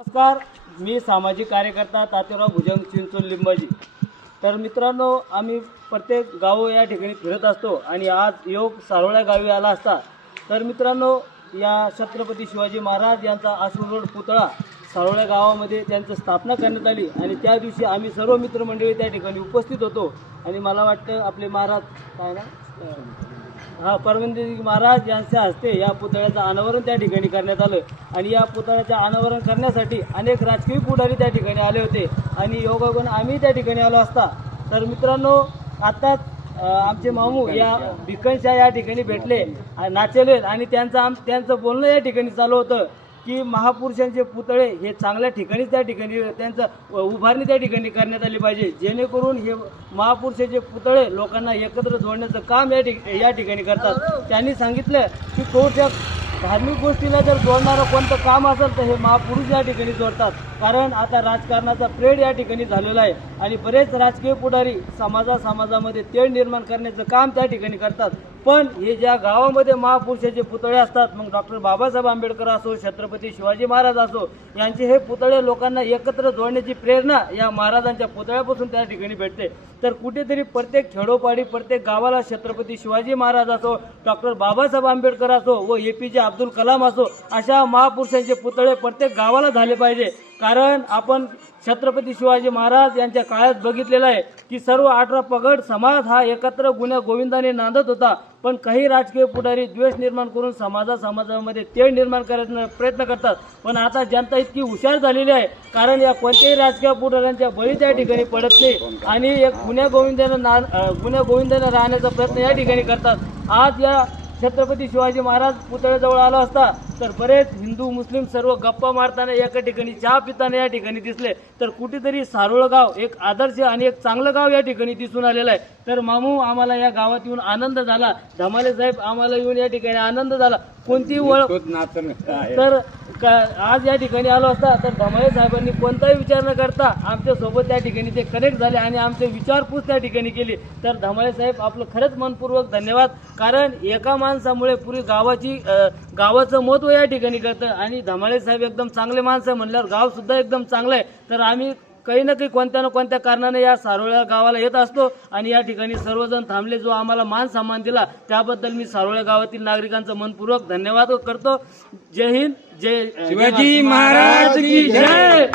नमस्कार, मी सामाजिक कार्यकर्ता तात्याराव भुजंग चिंचोल लिंबाजी। तर मित्रांनो, आम्ही प्रत्येक गाव या ठिकाणी फिरत असतो आणि आज योग सारोळ्या गावी आला असता। तर मित्रांनो, या छत्रपती शिवाजी महाराज यांचा आश्रू रोड पुतळा सारोळ्या गावामध्ये त्यांची स्थापना करण्यात आली आणि त्या दिवशी आम्ही सर्व मित्रमंडळी त्या ठिकाणी उपस्थित होतो आणि मला वाटतं आपले महाराज काय ना परमदेवी महाराज यांच्या हस्ते या पुतळ्याचं अनावरण त्या ठिकाणी करण्यात आलं आणि या पुतळ्याचं अनावरण करण्यासाठी अनेक राजकीय पुढारी त्या ठिकाणी आले होते आणि योगायोगाने आम्ही त्या ठिकाणी आलो असता। तर मित्रांनो, आताच आमचे मामू या भिकनशा या ठिकाणी भेटले नाचले आणि त्यांचं बोलणं या ठिकाणी चालू होतं की महापुरुषांचे पुतळे हे चांगल्या ठिकाणी त्या ठिकाणी त्यांचं उभारणी त्या ठिकाणी करण्यात आली पाहिजे, जेणेकरून हे महापुरुषाचे पुतळे लोकांना एकत्र जोडण्याचं काम या ठिकाणी करतात। त्यांनी सांगितलं की कोणत्या धार्मिक गोष्टीला जर जोडणारं कोणतं काम असेल तर हे महापुरुष या ठिकाणी जोडतात, कारण आता राजकारणाचा प्रेड या ठिकाणी झालेला आहे आणि बरेच राजकीय पुढारी समाजामध्ये तेढ निर्माण करण्याचं काम त्या ठिकाणी करतात। पण हे ज्या गावामध्ये महापुरुषाचे पुतळे असतात, मग डॉक्टर बाबासाहेब आंबेडकर असो, छत्रपती शिवाजी महाराज असो, यांचे हे पुतळे लोकांना एकत्र जोडण्याची प्रेरणा या महाराजांच्या पुतळ्यापासून त्या ठिकाणी भेटते। तर कुठेतरी प्रत्येक खेडोपाडी प्रत्येक गावाला छत्रपती शिवाजी महाराज असो, डॉक्टर बाबासाहेब आंबेडकर असो व APJ अब्दुल कलाम असो, अशा महापुरुषांचे पुतळे प्रत्येक गावाला झाले पाहिजे। कारण आपण छत्रपती शिवाजी महाराज यांच्या काळात बघितलेलं आहे की सर्व 18 पगड समाज हा एकत्र गुण्या गोविंदाने नांदत होता, पण काही राजकीय पुढारी द्वेष निर्माण करून समाजामध्ये तेढ निर्माण करण्याचा प्रयत्न करतात। पण आता जनता इतकी हुशार झालेली आहे, कारण या कोणत्याही राजकीय पुढाऱ्यांच्या बळी त्या ठिकाणी पडत नाही आणि एक गुण्या गोविंदाने राहण्याचा प्रयत्न या ठिकाणी करतात। आज या छत्रपती शिवाजी महाराज पुतळ्याजवळ आला असता तर बरेच हिंदू मुस्लिम सर्व गप्पा मारताना एका ठिकाणी चहा पिताना या ठिकाणी दिसले। तर कुठेतरी सारोळ गाव एक आदर्श आणि एक चांगलं गाव या ठिकाणी दिसून आलेलं आहे। तर मामू, आम्हाला या गावात येऊन आनंद झाला, धमाले साहेब आम्हाला येऊन या ठिकाणी आनंद झाला। कोणती ओळख तर आज या ठिकाणी आलो असता तर धमाले साहेबांनी कोणताही विचार न करता आमच्या सोबत त्या ठिकाणी ते कनेक्ट झाले आणि आमचे विचारपूस त्या ठिकाणी केली। तर धमाले साहेब आपलं खरंच मनपूर्वक धन्यवाद, कारण एका माणसामुळे पुरी गावाचं महत्व या ठिकाणी करतं आणि धमाले साहेब एकदम चांगले माणसं म्हणल्यावर गाव सुद्धा एकदम चांगलं आहे। तर आम्ही काही ना काही कोणत्या ना कोणत्या कारणाने या सारोळ्या गावाला येत असतो आणि या ठिकाणी सर्वजण थांबले, जो आम्हाला मान सन्मान दिला त्याबद्दल मी सारोळ्या गावातील नागरिकांचा मनपूर्वक धन्यवाद करतो। जय हिंद, जय शिवाजी महाराज की जय।